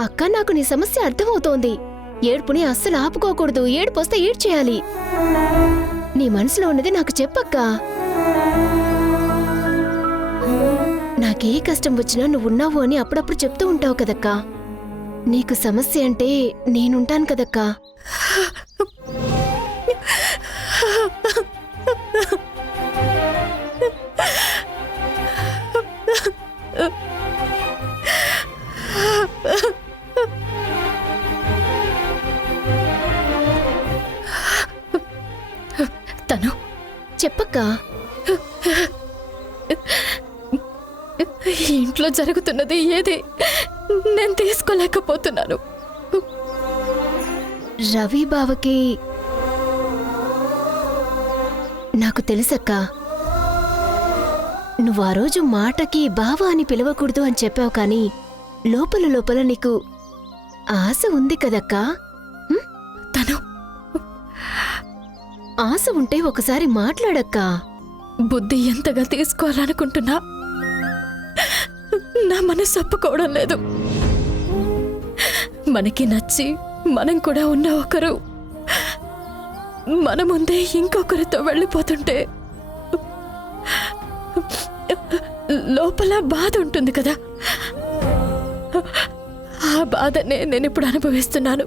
అక్క నాకు నీ సమస్య అర్థమవుతోంది. ఏడుపుని అస్సలు ఆపుకోకూడదు. ఏడుపొస్తే ఏడ్చేయాలి. నీ మనసులో ఉన్నది నాకు చెప్పక్కా. నాకే కష్టం వచ్చినా నువ్వున్నావు అని అప్పుడప్పుడు చెప్తూ ఉంటావు కదక్కా. నీకు సమస్య అంటే నేనుంటాను కదక్కా. తను చెప్పక్కా. ఇంట్లో జరుగుతున్నది ఏది నేను తీసుకోలేకపోతున్నాను. రవి బావకి నాకు తెలుసక్కా. నువ్వు ఆ రోజు మాటకి బావ అని పిలవకూడదు అని చెప్పావు, కానీ లోపల లోపల నీకు ఆశ ఉంది కదక్కా. తను ఆశ ఉంటే ఒకసారి మాట్లాడక్కా. బుద్ధి ఎంతగా తీసుకోవాలనుకుంటున్నా నా మనసు ఒప్పుకోవడం లేదు. మనకి నచ్చి మనం కూడా ఉన్న ఒకరు మన ముందే ఇంకొకరితో వెళ్ళిపోతుంటే లోపల బాధ ఉంటుంది కదా. ఆ బాధనే నేను ఇప్పుడు అనుభవిస్తున్నాను.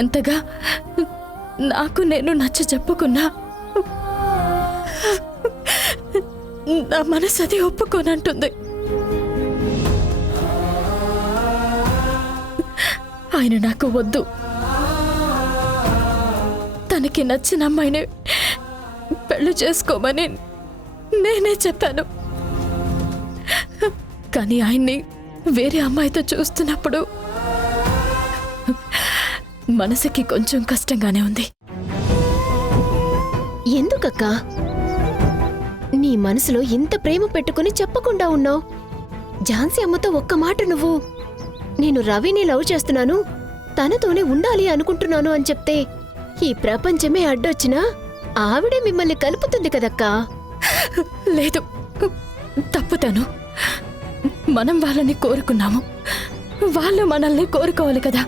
ఎంతగా నాకు నేను నచ్చ చెప్పుకున్నా నా మనసు అది ఒప్పుకోనంటుంది. ఆయన నాకు వద్దు, తనకి నచ్చిన అమ్మాయిని పెళ్లి చేసుకోమని నేనే చెప్పాను. కానీ ఆయన్ని వేరే అమ్మాయితో చూస్తున్నప్పుడు మనసుకి కొంచెం కష్టంగానే ఉంది. ఎందుకక్కా నీ మనసులో ఇంత ప్రేమ పెట్టుకుని చెప్పకుండా ఉన్నావు? ఝాన్సీ అమ్మతో ఒక్క మాట నువ్వు నేను రవిని లవ్ చేస్తున్నాను, తనతోనే ఉండాలి అనుకుంటున్నాను అని చెప్తే ఈ ప్రపంచమే అడ్డొచ్చినా ఆవిడే మిమ్మల్ని కలుపుతుంది కదక్కా. లేదు, తప్పుతాను. మనం వాళ్ళని కోరుకున్నాము, వాళ్ళు మనల్ని కోరుకోవాలి కదా.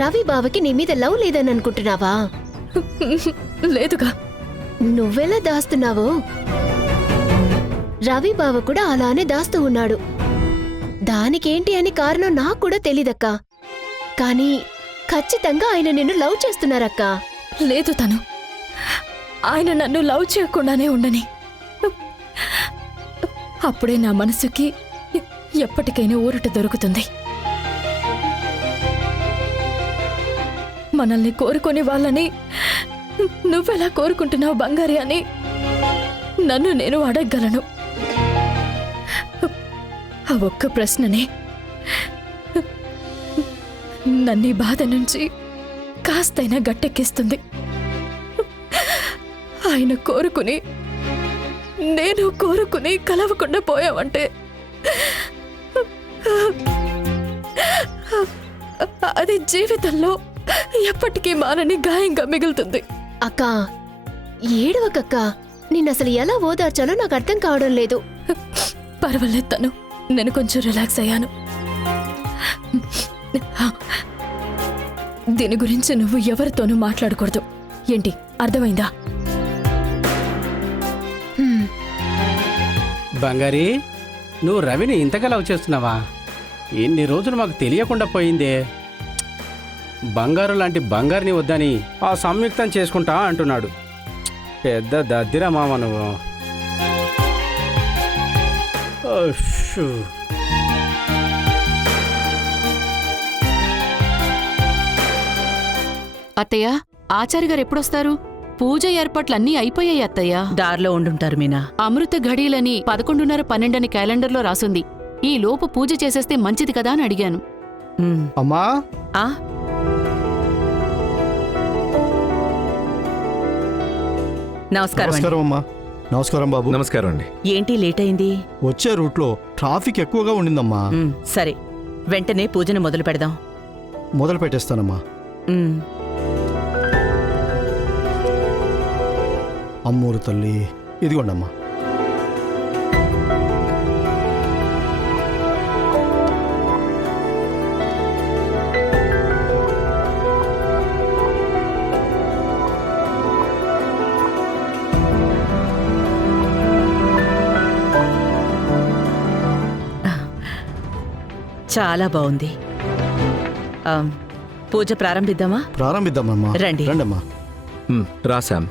రవి బావకి నీ మీద లవ్ లేదని అనుకుంటున్నావా? లేదుగా. నువ్వెలా దాస్తున్నావో రవి బావ కూడా అలానే దాస్తూ ఉన్నాడు. దానికేంటి అని కారణం నాకు కూడా తెలీదక్కా, కానీ ఖచ్చితంగా ఆయన నిన్ను లవ్ చేస్తున్నారక్కా. లేదు, తను ఆయన నన్ను లవ్ చేయకుండానే ఉండని. అప్పుడే నా మనసుకి ఎప్పటికైనా ఊరట దొరుకుతుంది. మనల్ని కోరుకునే వాళ్ళని నువ్వెలా కోరుకుంటున్నావు బంగారి అని నన్ను నేను అడగగలను. ఆ ఒక్క ప్రశ్ననే నన్ను బాధ నుంచి కాస్తైనా గట్టెక్కిస్తుంది. ఆయన కోరుకుని నేను కోరుకుని కలవకుండా పోయావంటే అది జీవితంలో ఎప్పటికీ మానని గాయంగా మిగులుతుంది. అక్కా ఏడవకక్కా, నిన్నసలు ఎలా ఓదార్చాలో నాకు అర్థం కావడం లేదు. పర్వాలేదు తను, నేను కొంచెం రిలాక్స్ అయ్యాను. దీని గురించి నువ్వు ఎవరితోనూ మాట్లాడకూడదు. ఏంటి, అర్థమైందా? బంగారీ, నువ్వు రవిని ఇంతగా లవ్ చేస్తున్నావా? ఎన్ని రోజులు మాకు తెలియకుండా పోయిందే. బంగారు లాంటి బంగారుని వద్దని ఆ సంయుక్తం చేసుకుంటా అంటున్నాడు. పెద్ద దద్దిరా మామ నువ్వు. అత్తయ్య, ఆచార్య గారు ఎప్పుడొస్తారు? పూజ ఏర్పాట్లన్నీ అయిపోయాయి అత్తయ్య. దారిలో ఉండుంటారు మీనా. అమృత ఘడీలని 11:30-12 క్యాలెండర్లో రాసుంది. ఈ లోపు పూజ చేసేస్తే మంచిది కదా అని అడిగాను. అమ్మా, నమస్కారం. నమస్కారం అమ్మా. నమస్కారం బాబు. నమస్కారం అండి. ఏంటి లేట్ అయింది? వచ్చే రూట్లో ట్రాఫిక్ ఎక్కువగా ఉండిందమ్మా. సరే, వెంటనే పూజను మొదలు పెడదాం. మొదలు పెట్టేస్తానమ్మా. అమ్మూరు తల్లి, ఇదిగోండమ్మా. చాలా బాగుంది. పూజ ప్రారంభిద్దామా? ప్రారంభిద్దామమ్మా. రండి. రండమ్మా. రాశాం.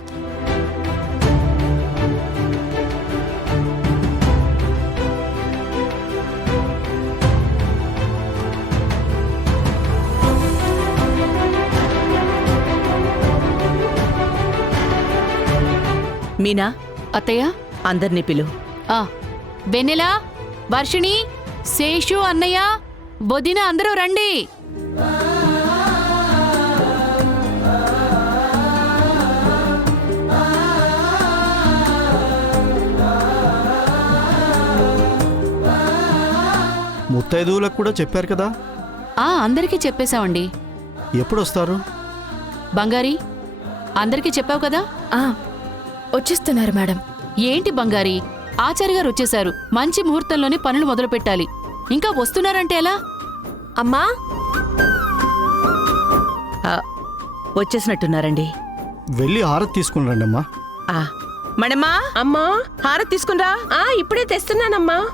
మీనా, అత్తయ్య అందర్నీ పిలు. ఆ వెన్నెల, వర్షిణి, శేషు, అన్నయ్య, వదిన అందరూ రండి. ముత్తైదువులకు కూడా చెప్పారు కదా, అందరికీ చెప్పేశామండి. ఎప్పుడు వస్తారు? బంగారి, అందరికీ చెప్పావు కదా? వచ్చేస్తున్నారు మేడం. ఏంటి బంగారి, ఆచార్య గారు వచ్చేశారు. మంచి ముహూర్తంలోనే పనులు మొదలు పెట్టాలి. ఇంకా వస్తున్నారంటే ఎలా? అమ్మా, ఆ, వచ్చేసినట్టున్నారండి. వెళ్ళి హారతి తీసుకుని రండమ్మా. మణమ్మా, అమ్మా, హారతి తీసుకునిరా. ఇప్పుడే తెస్తున్నానమ్మా.